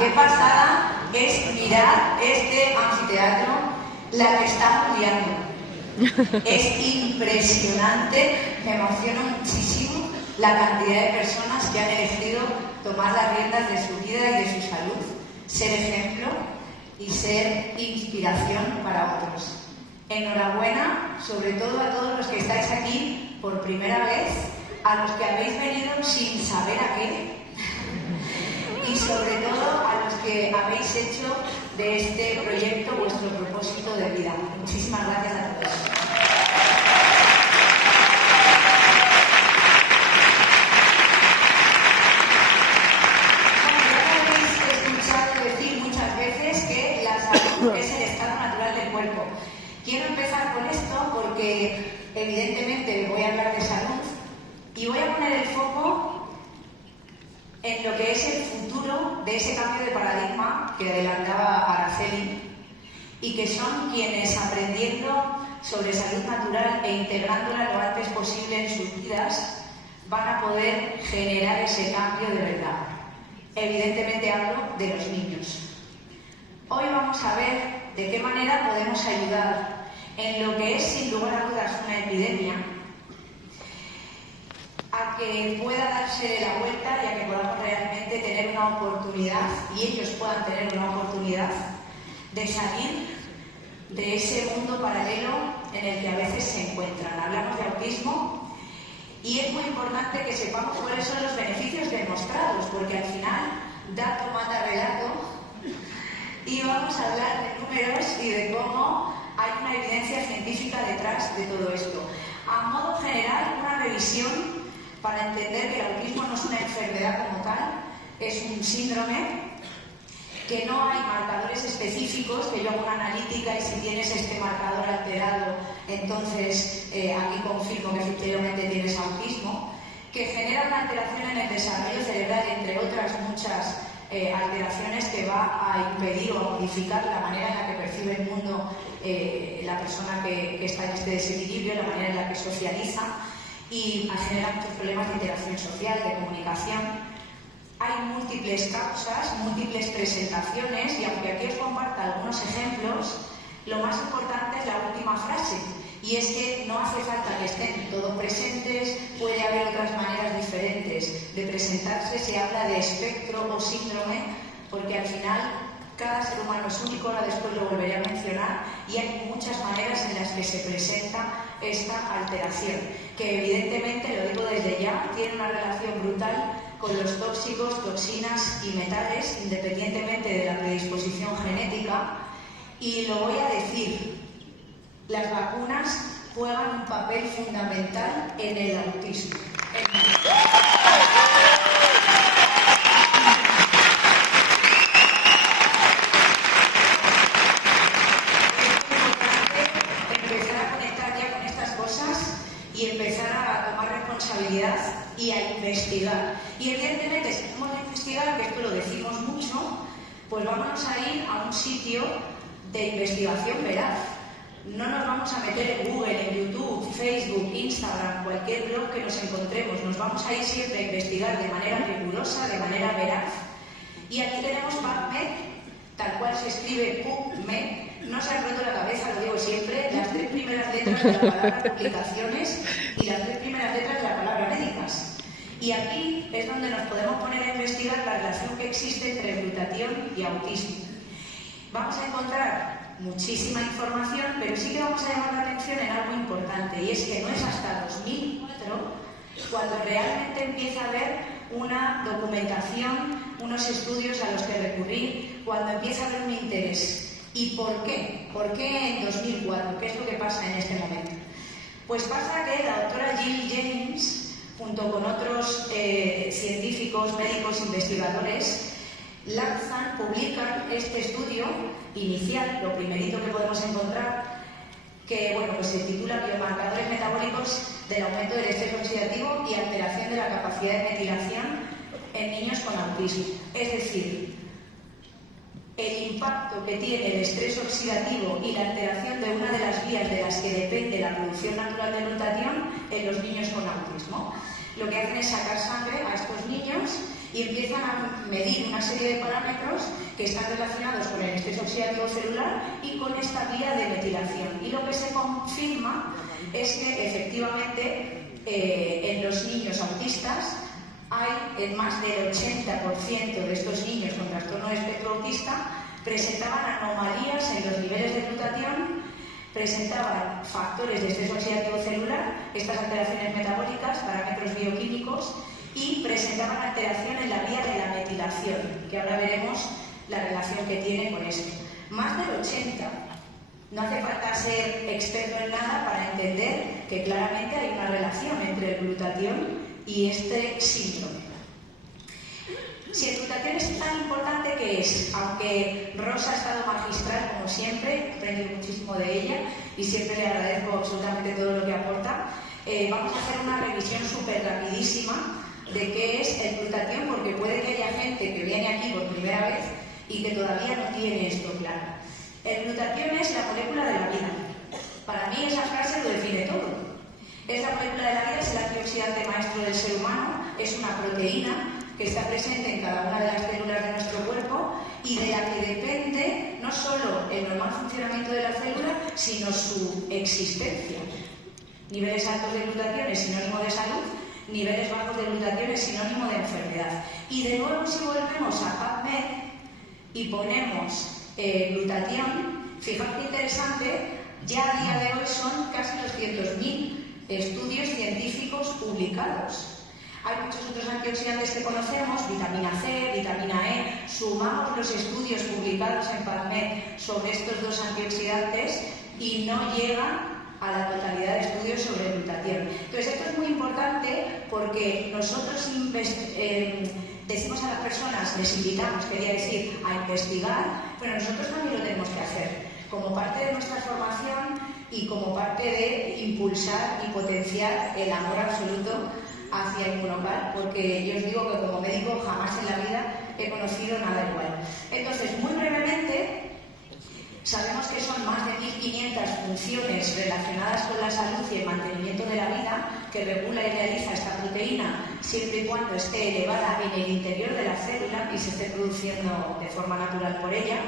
qué pasada es mirar este anfiteatro, la que estamos liando. Es impresionante, me emociona muchísimo la cantidad de personas que han elegido tomar las riendas de su vida y de su salud, ser ejemplo y ser inspiración para otros. Enhorabuena, sobre todo a todos los que estáis aquí por primera vez, a los que habéis venido sin saber a qué y sobre todo a los que habéis hecho de este proyecto vuestro propósito de vida. Muchísimas gracias a todos. Bueno, ya habéis escuchado decir muchas veces que la salud es el estado natural del cuerpo. Quiero empezar con esto porque evidentemente voy a hablar de salud y voy a poner el foco en lo que es el futuro de ese cambio de paradigma que adelantaba Araceli y que son quienes, aprendiendo sobre salud natural e integrándola lo antes posible en sus vidas, van a poder generar ese cambio de verdad. Evidentemente hablo de los niños. Hoy vamos a ver de qué manera podemos ayudar en lo que es sin lugar a dudas una epidemia a que pueda darse la vuelta y a que podamos realmente tener una oportunidad y ellos puedan tener una oportunidad de salir de ese mundo paralelo en el que a veces se encuentran. Hablamos de autismo y es muy importante que sepamos cuáles son los beneficios demostrados, porque al final dato mata relato y vamos a hablar de números y de cómo hay una evidencia científica detrás de todo esto. A modo general, una revisión para entender que el autismo no es una enfermedad como tal, es un síndrome, que no hay marcadores específicos, que yo hago una analítica y si tienes este marcador alterado, entonces aquí confirmo que efectivamente tienes autismo, que genera una alteración en el desarrollo cerebral, entre otras muchas alteraciones que va a impedir o a modificar la manera en la que percibe el mundo la persona que está en este desequilibrio, la manera en la que socializa, y genera muchos problemas de interacción social, de comunicación. Hay múltiples causas, múltiples presentaciones, y aunque aquí os comparta algunos ejemplos, lo más importante es la última frase, y es que no hace falta que estén todos presentes, puede haber otras maneras diferentes de presentarse. Se habla de espectro o síndrome, porque al final cada ser humano es único, ahora después lo volveré a mencionar, y hay muchas maneras en las que se presenta esta alteración, que evidentemente, lo digo desde ya, tiene una relación brutal con los tóxicos, toxinas y metales, independientemente de la predisposición genética. Y lo voy a decir, las vacunas juegan un papel fundamental en el autismo. Y empezar a tomar responsabilidad y a investigar. Y evidentemente, si vamos a investigar, que esto lo decimos mucho, pues vámonos a ir a un sitio de investigación veraz. No nos vamos a meter en Google, en YouTube, Facebook, Instagram, cualquier blog que nos encontremos. Nos vamos a ir siempre a investigar de manera rigurosa, de manera veraz. Y aquí tenemos PubMed, tal cual se escribe PubMed. No se han roto la cabeza, lo digo siempre, las 3 primeras letras de la palabra publicaciones y las 3 primeras letras de la palabra médicas. Y aquí es donde nos podemos poner a investigar la relación que existe entre glutatión y autismo. Vamos a encontrar muchísima información, pero sí que vamos a llamar la atención en algo importante, y es que no es hasta 2004 cuando realmente empieza a haber una documentación, unos estudios a los que recurrir, cuando empieza a haber un interés. ¿Y por qué? ¿Por qué en 2004? ¿Qué es lo que pasa en este momento? Pues pasa que la doctora Jill James, junto con otros científicos, médicos, investigadores, lanzan, publican este estudio inicial, lo primerito que podemos encontrar, que bueno, pues se titula Biomarcadores metabólicos del aumento del estrés oxidativo y alteración de la capacidad de metilación en niños con autismo. Es decir, el impacto que tiene el estrés oxidativo y la alteración de una de las vías de las que depende la producción natural de glutatión en los niños con autismo. Lo que hacen es sacar sangre a estos niños y empiezan a medir una serie de parámetros que están relacionados con el estrés oxidativo celular y con esta vía de metilación. Y lo que se confirma es que efectivamente en los niños autistas hay más del 80% de estos niños con trastorno de espectro autista presentaban anomalías en los niveles de glutatión, presentaban factores de estrés oxidativo celular, estas alteraciones metabólicas, parámetros bioquímicos, y presentaban alteración en la vía de la metilación, que ahora veremos la relación que tiene con esto. Más del 80%. No hace falta ser experto en nada para entender que claramente hay una relación entre el glutatión y este síndrome. Si el glutatión es tan importante que es, aunque Rosa ha estado magistral como siempre, he aprendido muchísimo de ella y siempre le agradezco absolutamente todo lo que aporta, vamos a hacer una revisión súper rapidísima de qué es el glutatión, porque puede que haya gente que viene aquí por primera vez y que todavía no tiene esto claro. El glutatión es la molécula de la vida. Para mí esa frase lo define todo. Es la molécula de la vida, es el antioxidante maestro del ser humano, es una proteína que está presente en cada una de las células de nuestro cuerpo y de la que depende no solo el normal funcionamiento de la célula, sino su existencia. Niveles altos de glutatión es sinónimo de salud, niveles bajos de glutatión es sinónimo de enfermedad. Y de nuevo, si volvemos a PubMed y ponemos glutatión, fijaos qué interesante, ya a día de hoy son casi 200.000 estudios científicos publicados. Hay muchos otros antioxidantes que conocemos, vitamina C, vitamina E, sumamos los estudios publicados en PubMed sobre estos dos antioxidantes y no llegan a la totalidad de estudios sobre glutatión. Entonces esto es muy importante porque nosotros decimos a las personas, les invitamos, quería decir, a investigar, pero nosotros también lo tenemos que hacer como parte de nuestra formación y como parte de impulsar y potenciar el amor absoluto hacia Inmunocal, porque yo os digo que como médico jamás en la vida he conocido nada igual. Entonces, muy brevemente, sabemos que son más de 1.500 funciones relacionadas con la salud y el mantenimiento de la vida que regula y realiza esta proteína siempre y cuando esté elevada en el interior de la célula y se esté produciendo de forma natural por ella,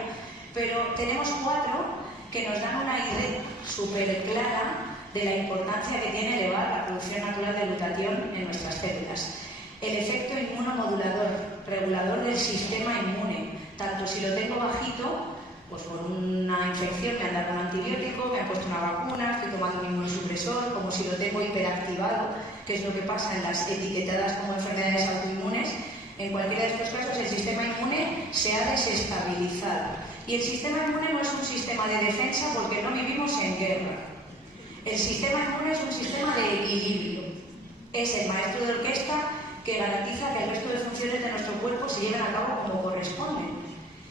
pero tenemos 4 que nos dan una idea súper clara de la importancia que tiene elevar la producción natural de glutatión en nuestras células. El efecto inmunomodulador, regulador del sistema inmune, tanto si lo tengo bajito, pues por una infección me han dado un antibiótico, me han puesto una vacuna, estoy tomando un inmunosupresor, como si lo tengo hiperactivado, que es lo que pasa en las etiquetadas como enfermedades autoinmunes. En cualquiera de estos casos el sistema inmune se ha desestabilizado. Y el sistema inmune no es un sistema de defensa porque no vivimos en guerra. El sistema inmune es un sistema de equilibrio. Es el maestro de orquesta que garantiza que el resto de funciones de nuestro cuerpo se lleven a cabo como corresponden.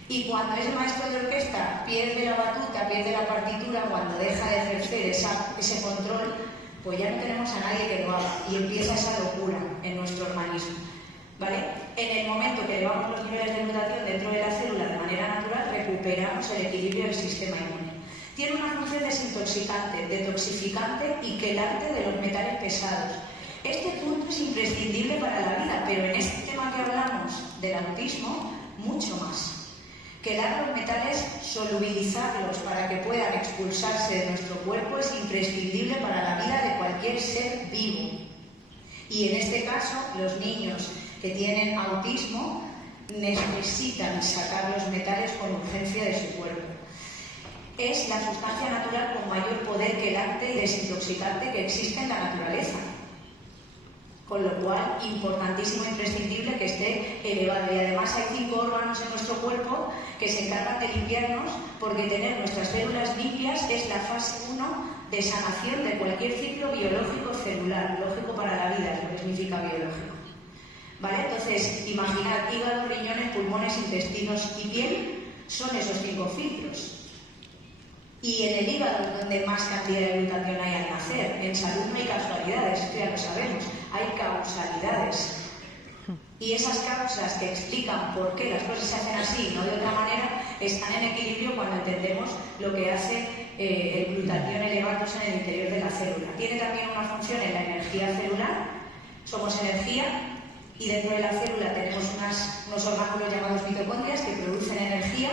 Y cuando ese maestro de orquesta pierde la batuta, pierde la partitura, cuando deja de ejercer ese control, pues ya no tenemos a nadie que lo haga y empieza esa locura en nuestro organismo. ¿Vale? En el momento que elevamos los niveles de glutatión dentro de la célula de manera natural, recuperamos el equilibrio del sistema inmune. Tiene una función desintoxicante, detoxificante y quelante de los metales pesados. Este punto es imprescindible para la vida, pero en este tema que hablamos del autismo, mucho más. Quelar los metales, solubilizarlos para que puedan expulsarse de nuestro cuerpo es imprescindible para la vida de cualquier ser vivo. Y en este caso, los niños que tienen autismo necesitan sacar los metales con urgencia de su cuerpo. Es la sustancia natural con mayor poder quelante y desintoxicante que existe en la naturaleza. Con lo cual, importantísimo e imprescindible que esté elevado. Y además hay 5 órganos en nuestro cuerpo que se encargan de limpiarnos, porque tener nuestras células limpias es la fase 1 de sanación de cualquier ciclo biológico celular, lógico para la vida, es lo que significa biológico. ¿Vale? Entonces, imaginad, hígado, riñones, pulmones, intestinos y piel son esos 5 filtros. Y en el hígado es donde más cantidad de glutatión hay al nacer. En salud no hay casualidades, esto ya lo sabemos, hay causalidades. Y esas causas que explican por qué las cosas se hacen así y no de otra manera, están en equilibrio cuando entendemos lo que hace el glutatión elevándose en el interior de la célula. Tiene también una función en la energía celular, somos energía, y dentro de la célula tenemos unos orgánulos llamados mitocondrias que producen energía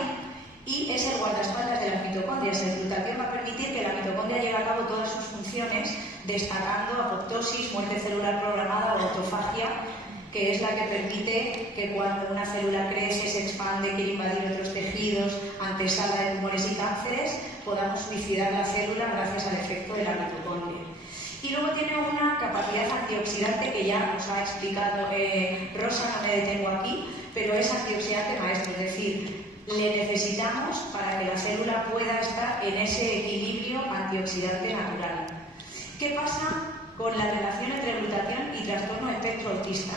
y es el guardaespaldas de las mitocondrias. El glutatión va a permitir que la mitocondria lleve a cabo todas sus funciones, destacando apoptosis, muerte celular programada o autofagia, que es la que permite que cuando una célula crece, se expande, quiere invadir otros tejidos, antesala de tumores y cánceres, podamos suicidar la célula gracias al efecto de la mitocondria. Y luego tiene una capacidad antioxidante que ya nos ha explicado Rosa, no me detengo aquí, pero es antioxidante maestro, es decir, le necesitamos para que la célula pueda estar en ese equilibrio antioxidante natural. ¿Qué pasa con la relación entre glutatión y trastorno espectro autista?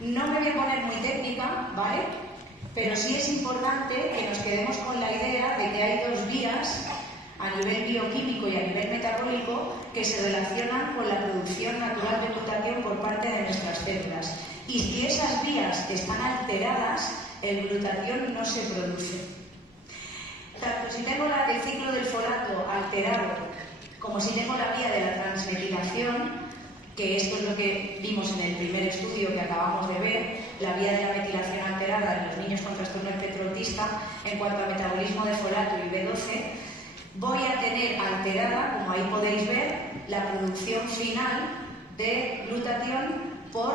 No me voy a poner muy técnica, ¿vale? Pero sí es importante que nos quedemos con la idea de que hay dos vías a nivel bioquímico y a nivel metabólico que se relacionan con la producción natural de glutatión por parte de nuestras células. Y si esas vías están alteradas, el glutatión no se produce. Tanto si tengo el ciclo del folato alterado como si tengo la vía de la transmetilación, que esto es lo que vimos en el primer estudio que acabamos de ver, la vía de la metilación alterada en los niños con trastorno espectro autista, en cuanto a metabolismo de folato y B12, voy a tener alterada, como ahí podéis ver, la producción final de glutatión por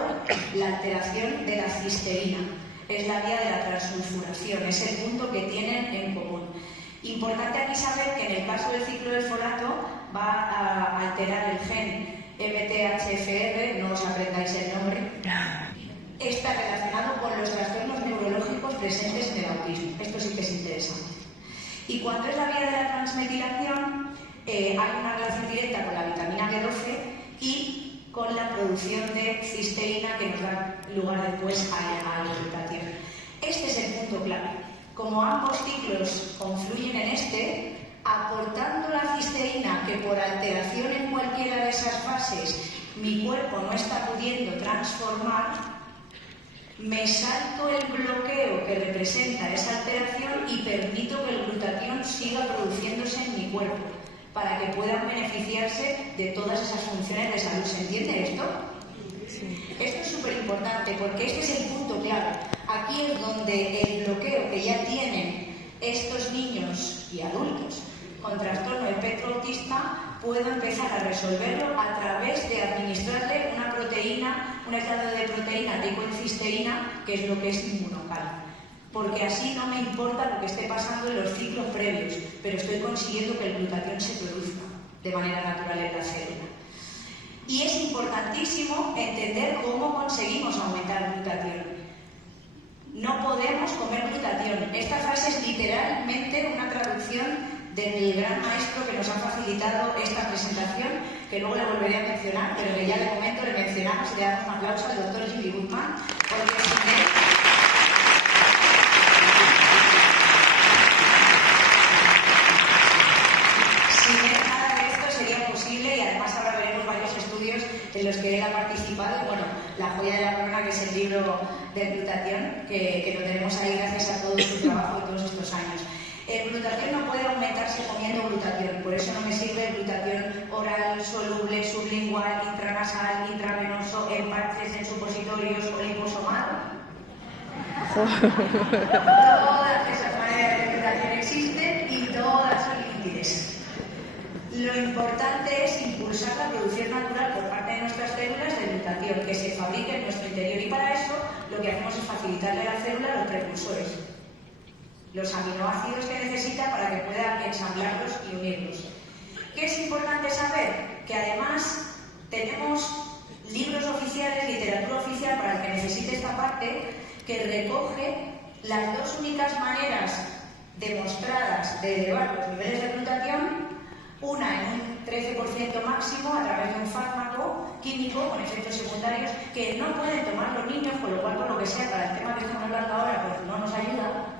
la alteración de la cisteína. Es la vía de la transsulfuración, es el punto que tienen en común. Importante aquí saber que en el caso del ciclo del folato va a alterar el gen MTHFR, no os aprendáis el nombre, está relacionado con los trastornos neurológicos presentes en el autismo. Esto sí que es interesante. Y cuando es la vía de la transmetilación, hay una relación directa con la vitamina B12 y con la producción de cisteína que nos da lugar después a la glutatión. Este es el punto clave. Como ambos ciclos confluyen en este, aportando la cisteína que por alteración en cualquiera de esas fases mi cuerpo no está pudiendo transformar, me salto el bloqueo que representa esa alteración y permito que el glutatión siga produciéndose en mi cuerpo para que puedan beneficiarse de todas esas funciones de salud. ¿Se entiende esto? Sí. Esto es súper importante porque este es el punto clave. Aquí es donde el bloqueo que ya tienen estos niños y adultos con trastorno espectro autista puedo empezar a resolverlo a través de administrarle una proteína, un aislado de proteína rico en cisteína, que es lo que es inmunocal. Porque así no me importa lo que esté pasando en los ciclos previos, pero estoy consiguiendo que el glutatión se produzca de manera natural en la célula. Y es importantísimo entender cómo conseguimos aumentar el glutatión. No podemos comer glutatión. Esta frase es literalmente una traducción del gran maestro que nos ha facilitado esta presentación, que luego le volveré a mencionar, pero que ya de momento le mencionamos y le damos un aplauso al doctor Jimmy Goodman, porque sin él nada de esto sería posible, y además ahora veremos varios estudios en los que él ha participado. Bueno, la joya de la corona, que es el libro de glutatión, que lo tenemos ahí gracias a todo su trabajo y todos estos años. El glutatión no puede aumentarse comiendo glutatión, por eso no me sirve el glutatión oral, soluble, sublingual, intranasal, intravenoso, en parches, en supositorios o liposomal. Todas esas maneras de glutatión existen y todas son inútiles. Lo importante es impulsar la producción natural por parte de nuestras células de glutatión, que se fabrique en nuestro interior, y para eso lo que hacemos es facilitarle a la célula los precursores, los aminoácidos que necesita para que pueda ensamblarlos y unirlos. ¿Qué es importante saber? Que además tenemos libros oficiales, literatura oficial para el que necesite esta parte, que recoge las dos únicas maneras demostradas de elevar los niveles de glutatión, una en un 13% máximo a través de un fármaco químico con efectos secundarios que no pueden tomar los niños, con lo cual, por lo que sea, para el tema que estamos hablando ahora, pues no nos ayuda.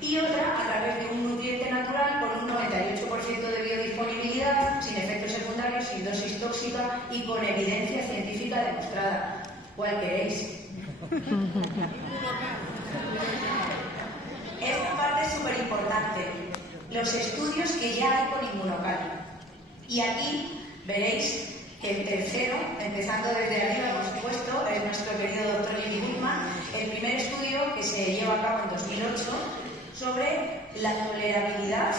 Y otra a través de un nutriente natural con un 98% de biodisponibilidad, sin efectos secundarios, sin dosis tóxica y con evidencia científica demostrada. ¿Cuál queréis? Esta parte es súper importante. Los estudios que ya hay con inmunocal. Y aquí veréis El tercero, empezando desde arriba, hemos puesto, es nuestro querido doctor Jimmy Goodman, el primer estudio que se lleva a cabo en 2008 sobre la tolerabilidad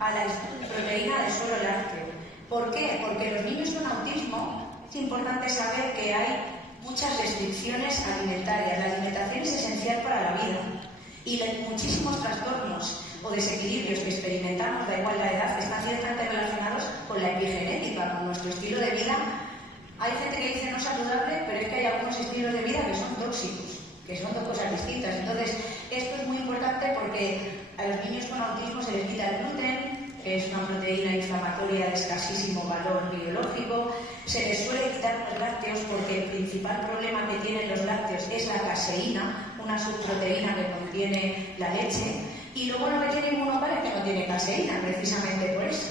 a la proteína del suero lácteo. ¿Por qué? Porque los niños con autismo es importante saber que hay muchas restricciones alimentarias. La alimentación es esencial para la vida y muchísimos trastornos o desequilibrios que experimentamos, da igual la edad, están directamente relacionados con la epigenética, con nuestro estilo de vida. Hay gente que dice no saludable, pero es que hay algunos estilos de vida que son tóxicos, que son dos cosas distintas. Entonces, esto es muy importante porque a los niños con autismo se les quita el gluten, que es una proteína inflamatoria de escasísimo valor biológico, se les suele quitar los lácteos porque el principal problema que tienen los lácteos es la caseína, una subproteína que contiene la leche, y luego lo que tiene Inmunocal es que no tiene caseína, precisamente por eso.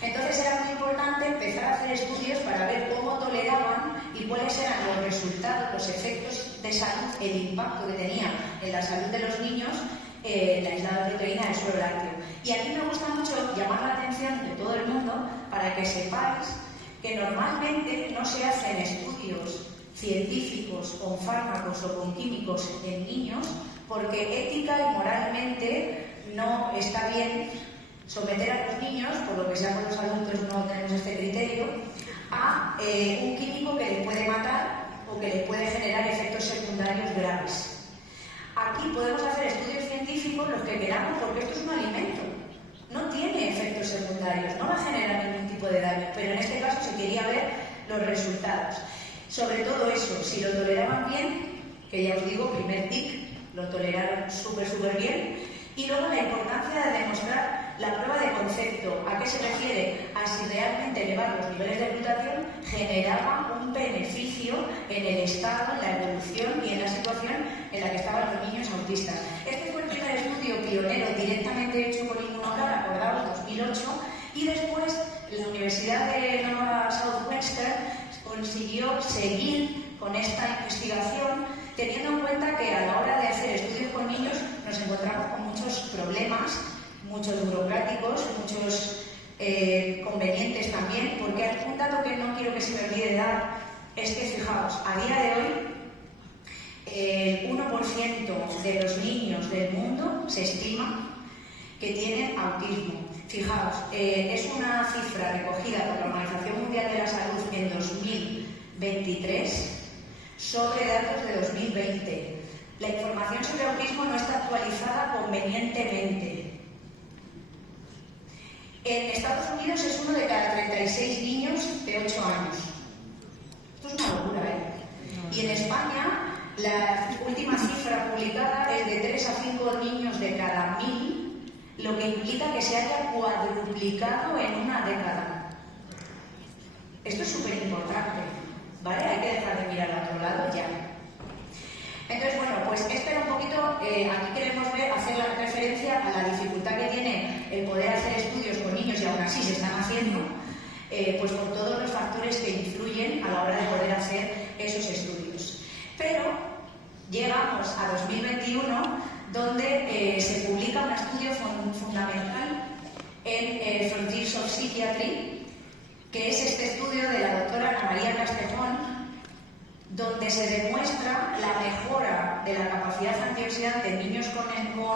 Entonces era muy importante empezar a hacer estudios para ver cómo toleraban y cuáles eran los resultados, los efectos de salud, el impacto que tenía en la salud de los niños la aislada proteína del suero lácteo. Y aquí me gusta mucho llamar la atención de todo el mundo para que sepáis que normalmente no se hacen estudios científicos con fármacos o con químicos en niños porque ética y moralmente no está bien someter a los niños, por lo que sea con los adultos no tenemos este criterio, a un químico que les puede matar o que les puede generar efectos secundarios graves. Aquí podemos hacer estudios científicos los que queramos porque esto es un alimento. No tiene efectos secundarios, no va a generar ningún tipo de daño, pero en este caso se quería ver los resultados. Sobre todo eso, si lo toleraban bien, que ya os digo, primer tic, lo toleraron súper bien, y luego la importancia de demostrar la prueba de concepto. ¿A qué se refiere? A si realmente elevar los niveles de glutatión generaba un beneficio en el estado, en la evolución y en la situación en la que estaban los niños autistas. Este fue el primer estudio pionero directamente hecho por Inmunocal, acordado en 2008, y después la Universidad de Nova Southwestern consiguió seguir con esta investigación, teniendo en cuenta que a la hora de hacer estudios con niños nos encontramos con muchos problemas, muchos burocráticos, muchos convenientes también, porque un dato que no quiero que se me olvide dar es que, fijaos, a día de hoy el 1% de los niños del mundo se estima que tienen autismo. Fijaos, es una cifra recogida por la Organización Mundial de la Salud en 2023 sobre datos de 2020. La información sobre autismo no está actualizada convenientemente. En Estados Unidos es uno de cada 36 niños de 8 años. Esto es una locura, ¿eh? Y en España la última cifra publicada es de 3 a 5 niños de cada 1000, lo que implica que se haya cuadruplicado en una década. Esto es súper importante, ¿vale? Hay que dejar de mirar al otro lado ya. Entonces, bueno, pues esto era un poquito, aquí queremos hacer la referencia a la dificultad que tiene el poder hacer estudios con niños y aún así se están haciendo, pues por todos los factores que influyen a la hora de poder hacer esos estudios. Pero llegamos a 2021, donde se publica un estudio fundamental en Frontiers of Psychiatry, que es este estudio de la doctora Ana María Castejón, donde se demuestra la mejora de la capacidad antioxidante en niños con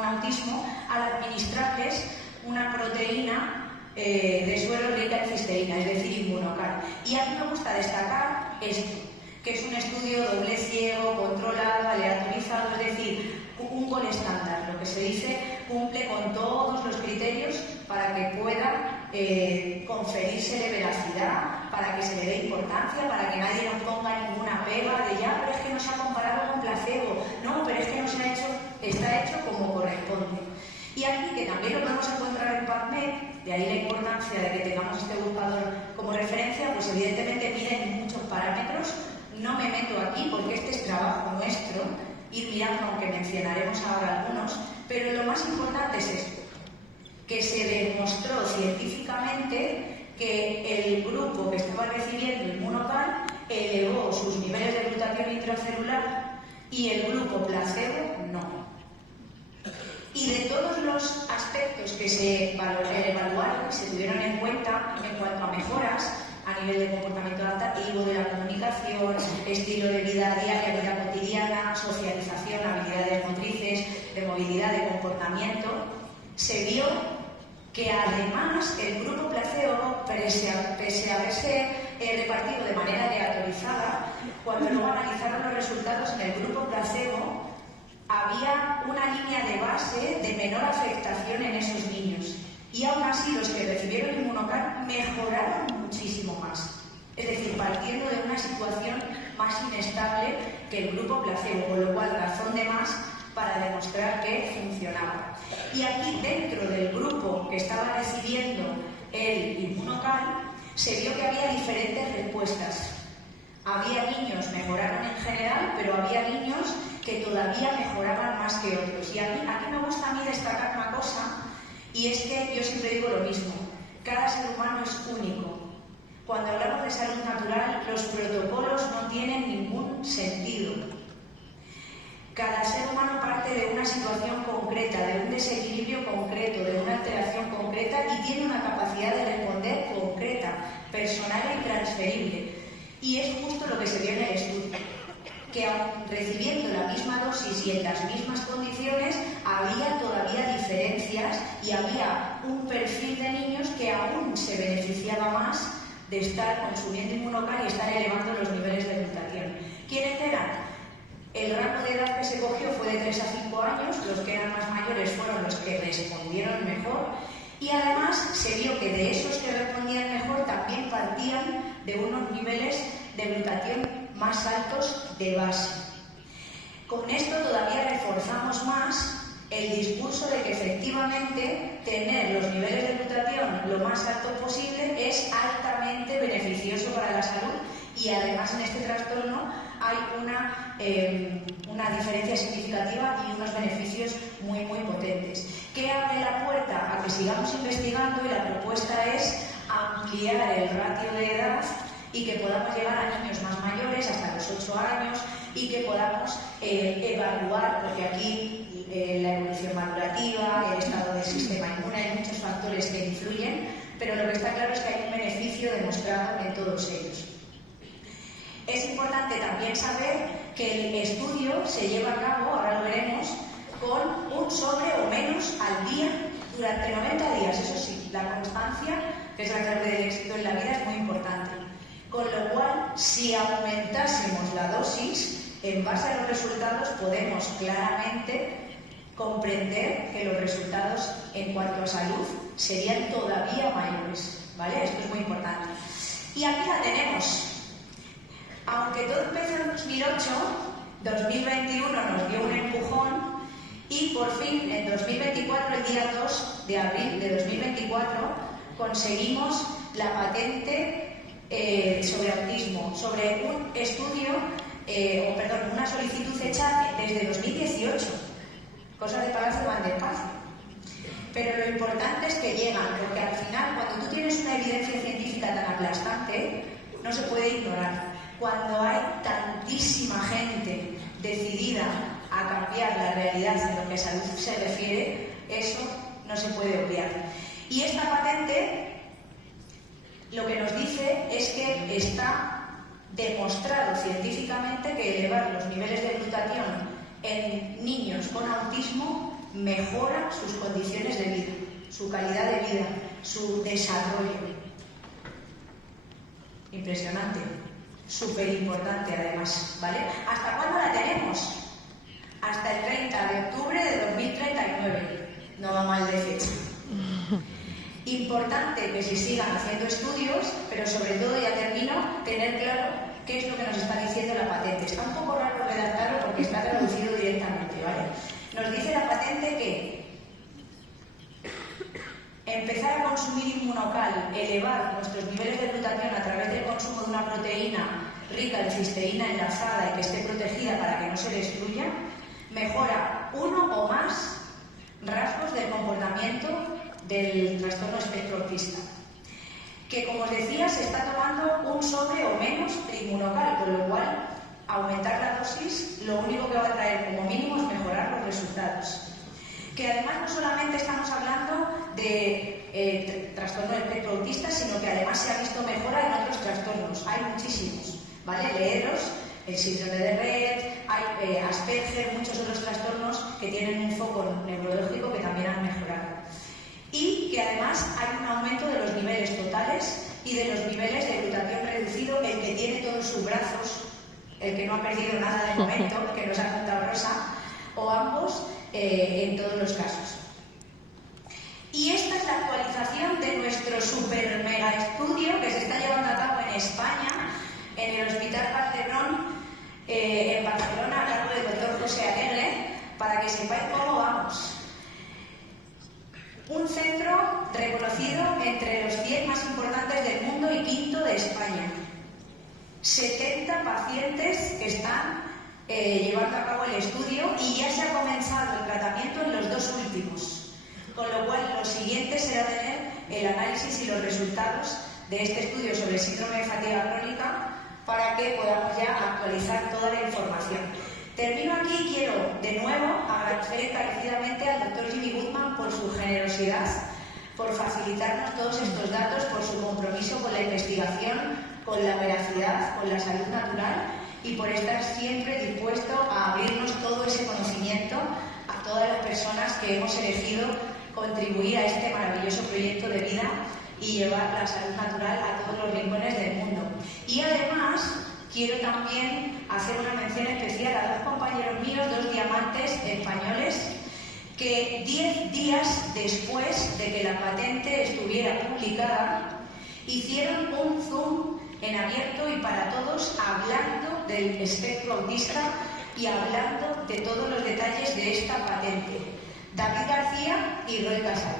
autismo al administrarles una proteína de suero rica en cisteína, es decir, Inmunocal. Y a mí me gusta destacar esto, que es un estudio doble ciego, controlado, aleatorizado, es decir, un gol estándar, lo que se dice, cumple con todos los criterios para que pueda conferírsele veracidad, para que se le dé importancia, para que nadie nos ponga ninguna pega de ya, pero es que no se ha comparado con placebo, no, pero es que no se ha hecho, está hecho como corresponde. Y aquí, que también lo podemos encontrar en PubMed, de ahí la importancia de que tengamos este buscador como referencia, pues evidentemente miden muchos parámetros. No me meto aquí porque este es trabajo nuestro, ir mirando, aunque mencionaremos ahora algunos, pero lo más importante es esto, que se demostró científicamente que el grupo que estaba recibiendo Inmunocal elevó sus niveles de glutatión intracelular y el grupo placebo no. Y de todos los aspectos que se evaluaron, que se tuvieron en cuenta en cuanto a mejoras a a nivel de comportamiento adaptativo, de la comunicación, estilo de vida diaria, vida cotidiana, socialización, habilidades motrices, de movilidad, de comportamiento, se vio que además el grupo placebo, pese a haberse repartido de manera aleatorizada, cuando luego analizaron los resultados en el grupo placebo, había una línea de base de menor afectación en esos niños. Y aún así los que recibieron Immunocal mejoraron muchísimo más. Es decir, partiendo de una situación más inestable que el grupo placebo, con lo cual razón de más para demostrar que funcionaba. Y aquí dentro del grupo que estaba recibiendo el Immunocal se vio que había diferentes respuestas. Había niños que mejoraron en general, pero había niños que todavía mejoraban más que otros. Y aquí me gusta a mí destacar una cosa, y es que yo siempre digo lo mismo: cada ser humano es único. Cuando hablamos de salud natural, los protocolos no tienen ningún sentido. Cada ser humano parte de una situación concreta, de un desequilibrio concreto, de una alteración concreta y tiene una capacidad de responder concreta, personal e intransferible. Y es justo lo que se vio en el estudio, que aun recibiendo la misma dosis y en las mismas condiciones, había todavía diferencias y había un perfil de niños que aún se beneficiaba más de estar consumiendo Immunocal y estar elevando los niveles de glutatión. ¿Quiénes eran? El rango de edad que se cogió fue de 3 a 5 años, los que eran más mayores fueron los que respondieron mejor, y además se vio que de esos que respondían mejor también partían de unos niveles de glutatión más altos de base. Con esto todavía reforzamos más el discurso de que efectivamente tener los niveles de glutatión lo más alto posible es altamente beneficioso para la salud, y además en este trastorno hay una diferencia significativa y unos beneficios muy potentes, que abre la puerta a que sigamos investigando, y la propuesta es ampliar el ratio de edad y que podamos llegar a niños más mayores, hasta los 8 años, y que podamos evaluar, porque aquí la evolución madurativa, el estado del sistema inmune, hay muchos factores que influyen, pero lo que está claro es que hay un beneficio demostrado en todos ellos. Es importante también saber que el estudio se lleva a cabo, ahora lo veremos, con un sobre o menos al día durante 90 días. Eso sí, la constancia, que es la clave del éxito en la vida, es muy importante. Con lo cual, si aumentásemos la dosis, en base a los resultados podemos claramente comprender que los resultados en cuanto a salud serían todavía mayores, ¿vale? Esto es muy importante. Y aquí la tenemos. Aunque todo empezó en 2008, 2021 nos dio un empujón y por fin en 2024, el día 2 de abril de 2024, conseguimos la patente sobre autismo, sobre un estudio, una solicitud hecha desde 2018. Cosas de Palacio van despacio. Pero lo importante es que llegan, porque al final, cuando tú tienes una evidencia científica tan aplastante, no se puede ignorar. Cuando hay tantísima gente decidida a cambiar la realidad en lo que a salud se refiere, eso no se puede obviar. Y esta patente lo que nos dice es que está demostrado científicamente que elevar los niveles de glutatión en niños con autismo mejora sus condiciones de vida, su calidad de vida, su desarrollo. Impresionante. Súper importante además, ¿vale? ¿Hasta cuándo la tenemos? Hasta el 30 de octubre de 2039. No va mal de fecha. Importante que se sigan haciendo estudios, pero sobre todo, ya termino, tener claro qué es lo que nos está diciendo la patente. Está un poco raro redactarlo porque está traducido directamente, ¿vale? Nos dice la patente que empezar a consumir Immunocal, elevar nuestros niveles de glutatión a través del consumo de una proteína rica en cisteína enlazada y que esté protegida para que no se destruya, mejora uno o más rasgos del comportamiento del trastorno espectro autista. Que, como os decía, se está tomando un sobre o menos de Immunocal, con lo cual aumentar la dosis lo único que va a traer como mínimo es mejorar los resultados. que además no solamente estamos hablando de trastorno del espectro autista, sino que además se ha visto mejora en otros trastornos. Hay muchísimos, ¿vale? Leeros, el síndrome de Rett, hay Asperger, muchos otros trastornos que tienen un foco neurológico que también han mejorado. Y que además hay un aumento de los niveles totales y de los niveles de glutatión reducido, el que tiene todos sus brazos, el que no ha perdido nada de momento, que nos ha contado Rosa, o ambos, en todos los casos. Y esta es la actualización de nuestro super mega estudio que se está llevando a cabo en España, en el Hospital Vall d'Hebron, en Barcelona, a cargo del doctor José Alegre, para que sepáis cómo vamos. Un centro reconocido entre los 10 más importantes del mundo y quinto de España. 70 pacientes que están llevando a cabo el estudio y ya se ha comenzado el tratamiento en los 2 últimos. Con lo cual, lo siguiente será tener el análisis y los resultados de este estudio sobre el síndrome de fatiga crónica para que podamos ya actualizar toda la información. Termino aquí y quiero de nuevo agradecer encarecidamente al doctor Jimmy Goodman por su generosidad, por facilitarnos todos estos datos, por su compromiso con la investigación, con la veracidad, con la salud natural y por estar siempre dispuesto a abrirnos todo ese conocimiento a todas las personas que hemos elegido contribuir a este maravilloso proyecto de vida y llevar la salud natural a todos los rincones del mundo. Y además quiero también hacer una mención especial a 2 compañeros míos, 2 diamantes españoles, que 10 días después de que la patente estuviera publicada, hicieron un Zoom en abierto y para todos, hablando del espectro autista y hablando de todos los detalles de esta patente. David García y Roy Casal.